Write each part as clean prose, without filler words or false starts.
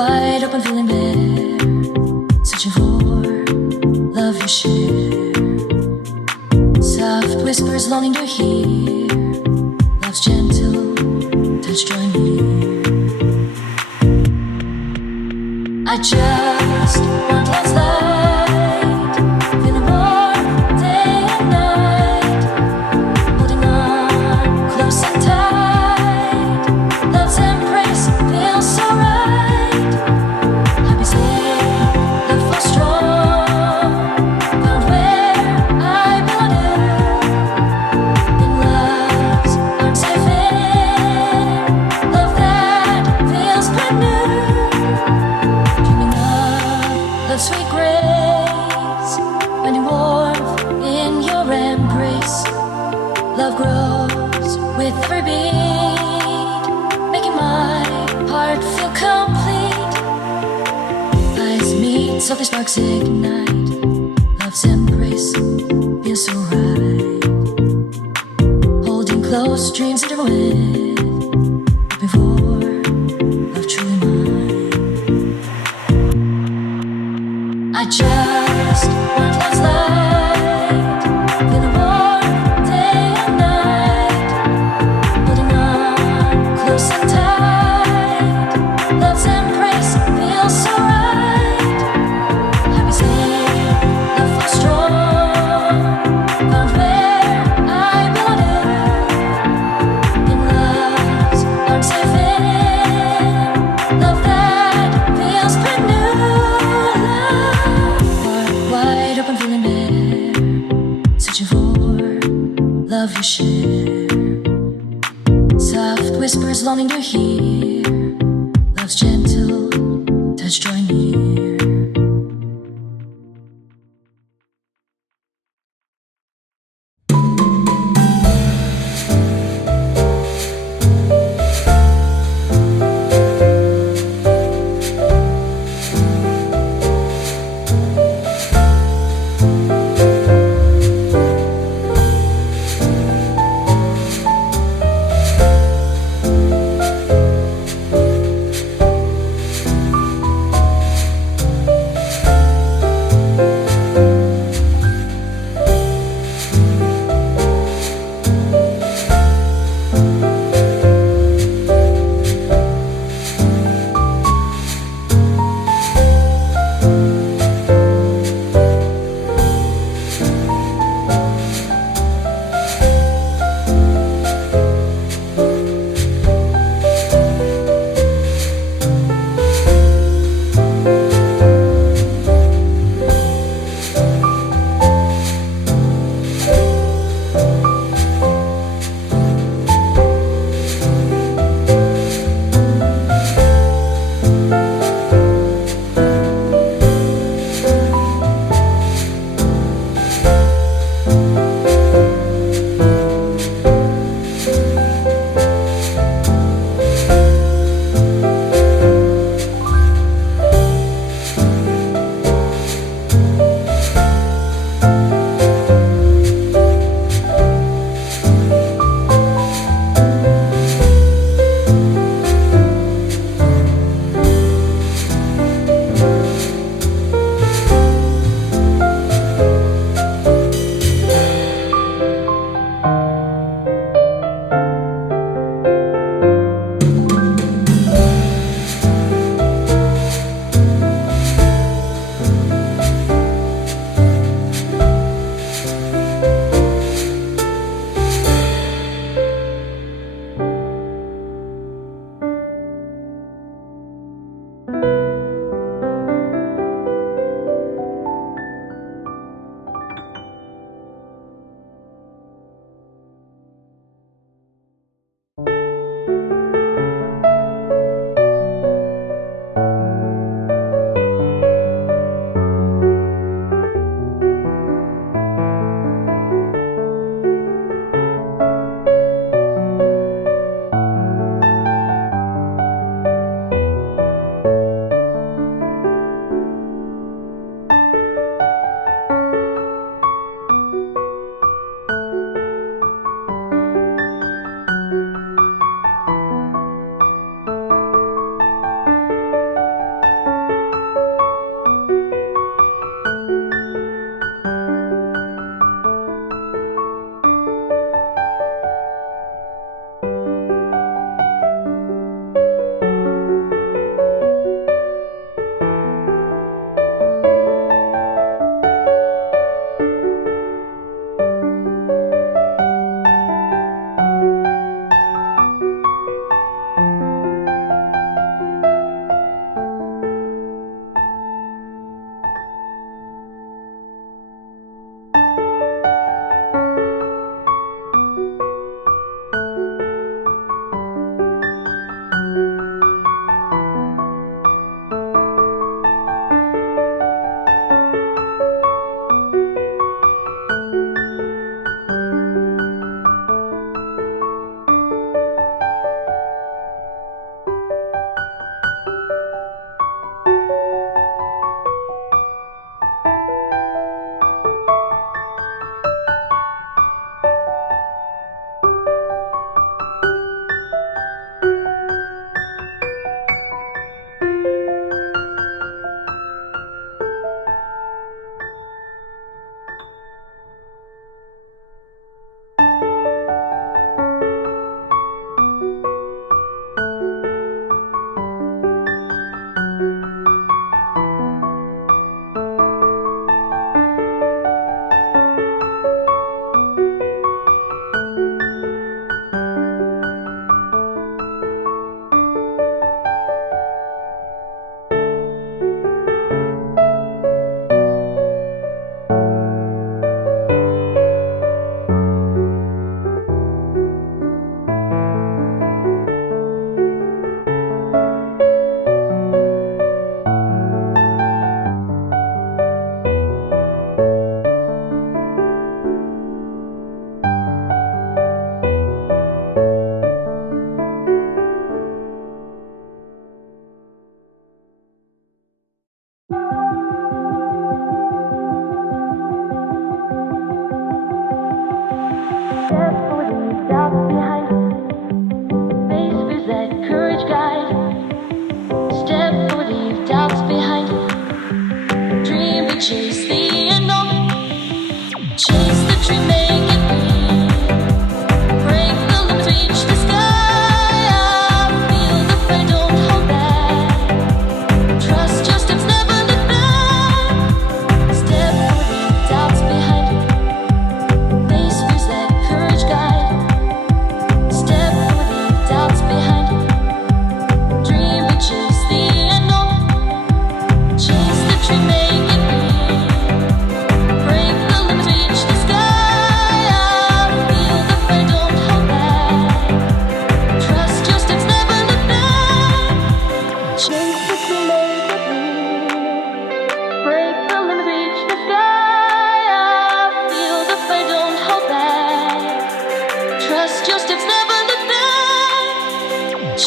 wide open, feeling bare, searching for love you share. Soft whispers longing to hear, love's gentle touch drawing near. I just want love's light, feeling warm day and night, holding on close and tight. Love's embrace feels so right. Happy safe, love feels strong, found where I belong. In love's arms safe in, love that feels brand new. Dreaming of love's sweet grace, finding warmth in your embrace. Love grows with every beat, making my heart feel complete. Eyes meet, softly sparks ignite. Love's embrace feels so right. Holding close, dreams intertwined, hoping for love truly mine. I just want love's light, feeling warm day and night, holding on close and tight. Love's embrace feels so right. Happy safe, love feels strong, found where I belong. In love's arms safe in, love that feels brand new. Heart wide open, feeling bare, searching for love you share. Soft whispers longing to hear, love's gentle touch drawing near.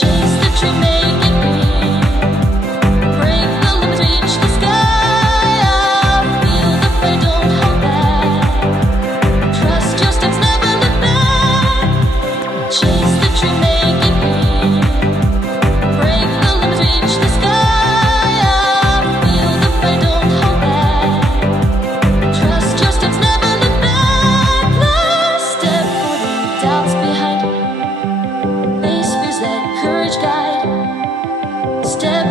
Chase the dream, make it real. Break the limits, reach the sky. I feel the fire, don't hold back. Trust your steps, never look back. Chase the dream, make it real. Break the limits, reach the sky. I feel the fire, don't hold back. Trust your steps, never look back. Last step, putting doubts behind. Face fears, let courage guide. Step